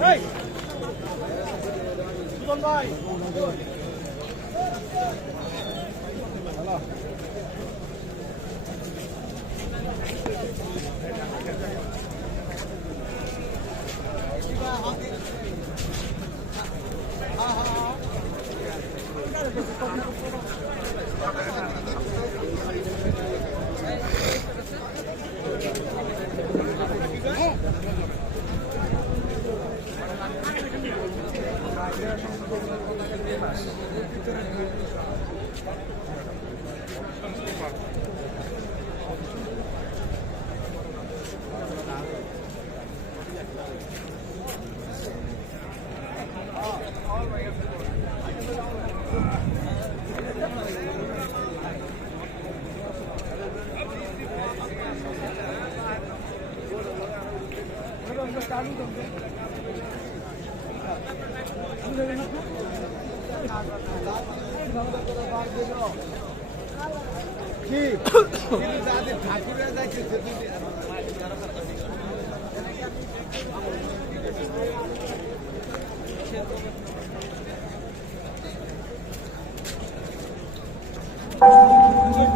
ভাই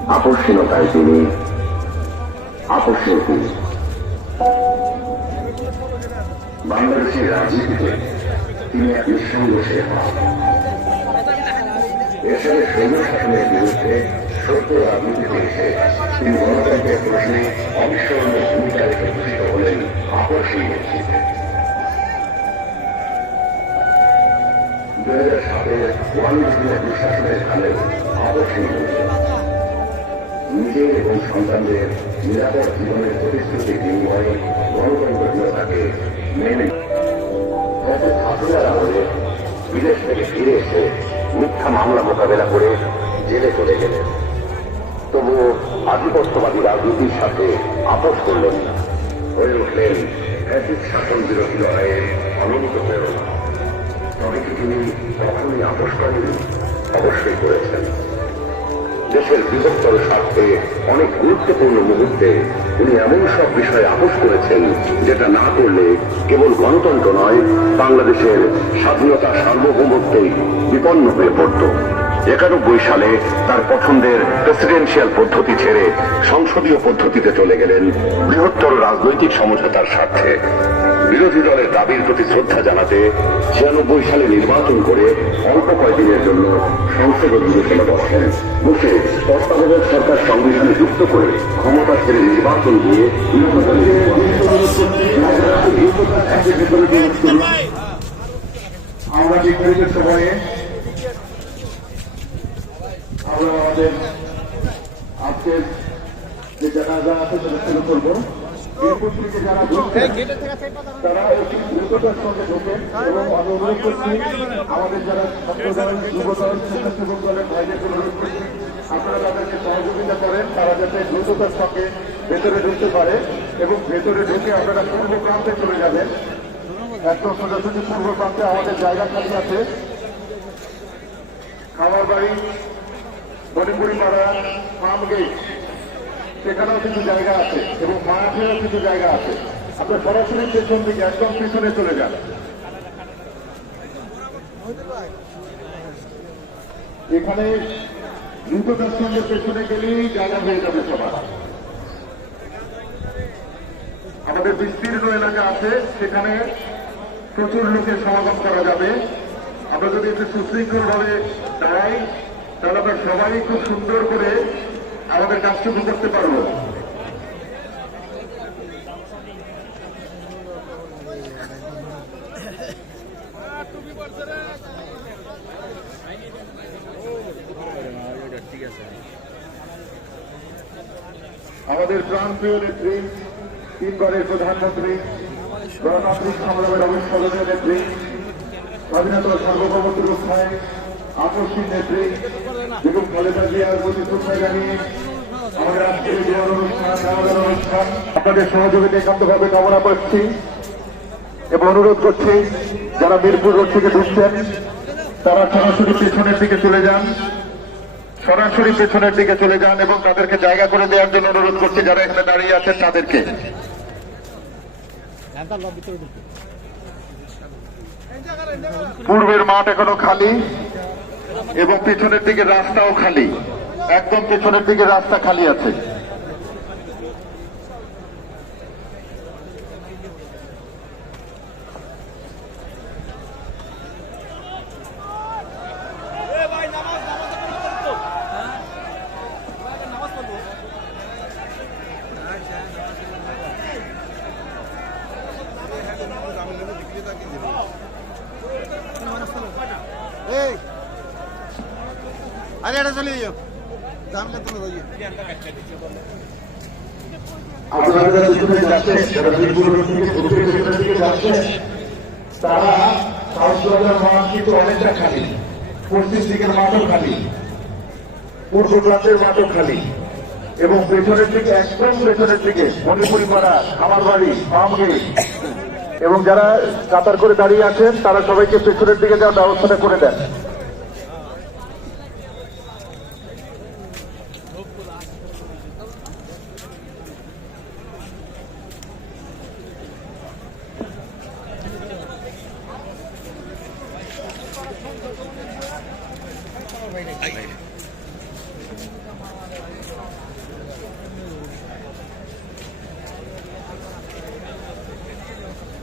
আকর্ষণীয়তায় তিনি আকর্ষণীয় তিনি বাংলাদেশের রাজনীতিতে তিনি এক নিঃসঙ্গ সেবা দেশের সৈন্য শাসনের বিরুদ্ধে সত্য রাজনীতিতে এসে তিনি গণতন্ত্রের প্রশ্নে অবিস্মরণীয় ভূমিকা রেখে ভূষিত হলেন আকর্ষণীয় নেতৃত্বে। নিজের এবং সন্তানদের নিরাপদ জীবনের প্রতিশ্রুতি বিনিময়ে গণতন্ত্রকে মেনে বিদেশ থেকে ফিরে এসে মিথ্যা মামলা মোকাবেলা করে জেলে চলে গেলেন। তবুও আধিপত্যবাদী রাজনীতির সাথে আপোষ করলেন না। হয়ে উঠলেন ফ্যাসিস্ট শাসন বিরোধী লড়াইয়ের অনন্ত প্রেরণা তবে কি তিনি কখনই আপোষ করেননি? অবশ্যই করেছেন। দেশের বৃহত্তর স্বার্থে অনেক গুরুত্বপূর্ণ মুহূর্তে তিনি এমন সব বিষয়ে আপোষ করেছেন, যেটা না করলে কেবল গণতন্ত্র নয়, বাংলাদেশের স্বাধীনতা সার্বভৌমত্বই বিপন্ন হয়ে পড়ত। একানব্বই সালে তার পছন্দের প্রেসিডেন্সিয়াল পদ্ধতি ছেড়ে সংসদীয় পদ্ধতিতে চলে গেলেন বৃহত্তর রাজনৈতিক সমঝোতার স্বার্থে। বিরোধী দলের দাবির প্রতি শ্রদ্ধা জানাতে ছিয়ানব্বই সালে নির্বাচন করে অল্প কয়েকদিনের জন্য সংসদ অধিবেশনে বসেন বসে তত্ত্বাবধায়ক সরকার সংবিধানে যুক্ত করে ক্ষমতা ছেড়ে নির্বাচন দিয়ে বিরোধী দলের আমরা বিক্ষোভের সময়ে আমরা আমাদের আজকের যে জানাজা আছে সেটা শুরু করব। আমাদের যারা আপনারা তাদেরকে সহযোগিতা করেন তারা যাতে দ্রুততার সঙ্গে ভেতরে ঢুকতে পারে এবং ভেতরে ঢুকে আপনারা পূর্ব প্রান্তে চলে যাবেন। একদম সোজাসুজি পূর্ব প্রান্তে আমাদের জায়গা খালি আছে। খামার বাড়ি মণিপুরি পাড়া ফার্ম গেট। সেখানেও কিছু জায়গা আছে এবং মাঠেও কিছু জায়গা আছে। আপনার সরাসরি পেছন দিকে, একদম পিছনে চলে যান। এখানে দ্রুততার সঙ্গে পেছনে গেলেই জায়গা হয়ে যাবে সবার। আমাদের বিস্তীর্ণ এলাকা আছে, সেখানে প্রচুর লোকের সমাগম করা যাবে। আমরা যদি একটু সুশৃঙ্খল ভাবে দাঁড়াই, তাহলে আমরা সবাই খুব সুন্দর করে আমাদের কাজটুকু করতে পারব। আমাদের প্রান্তীয় নেত্রী, তিনবারের প্রধানমন্ত্রী, গণতান্ত্রিক সংগ্রামের অবিস্মরণীয় নেত্রী, স্বাধীনতার সার্বভৌমত্ব রক্ষায় আপনাদের সহযোগিতা একান্তভাবে কামনা করছি এবং অনুরোধ করছি, যারা মিরপুর রোড থেকে ঢুকছেন, তারা সরাসরি পেছনের দিকে চলে যান। সরাসরি পেছনের দিকে চলে যান এবং তাদেরকে জায়গা করে দেওয়ার জন্য অনুরোধ করছি, যারা এখানে দাঁড়িয়ে আছেন তাদেরকে। পূর্বের মাঠ এখনও খালি। এবং পিছনের দিকে রাস্তাও খালি। একদম পেছনের দিকে রাস্তা খালি আছে। আপনারা যারা পেছনে যাচ্ছেন যারা বীরপুর যাচ্ছেন তারা কিন্তু অনেকটা খালি। দিকের মাঠও খালি। পূর্ব মাঠও খালি। এবং পেছনের দিকে, একদম পেছনের দিকে মণিপুরি পাড়া খামার বাড়ি এবং যারা কাতার করে দাঁড়িয়ে আছেন, তারা সবাইকে পেছনের দিকে যাওয়ার ব্যবস্থাটা করে দেন।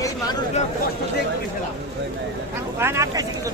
এই মানুষগুলো কষ্ট দেখতেছিলাম আটকাইছে কিন্তু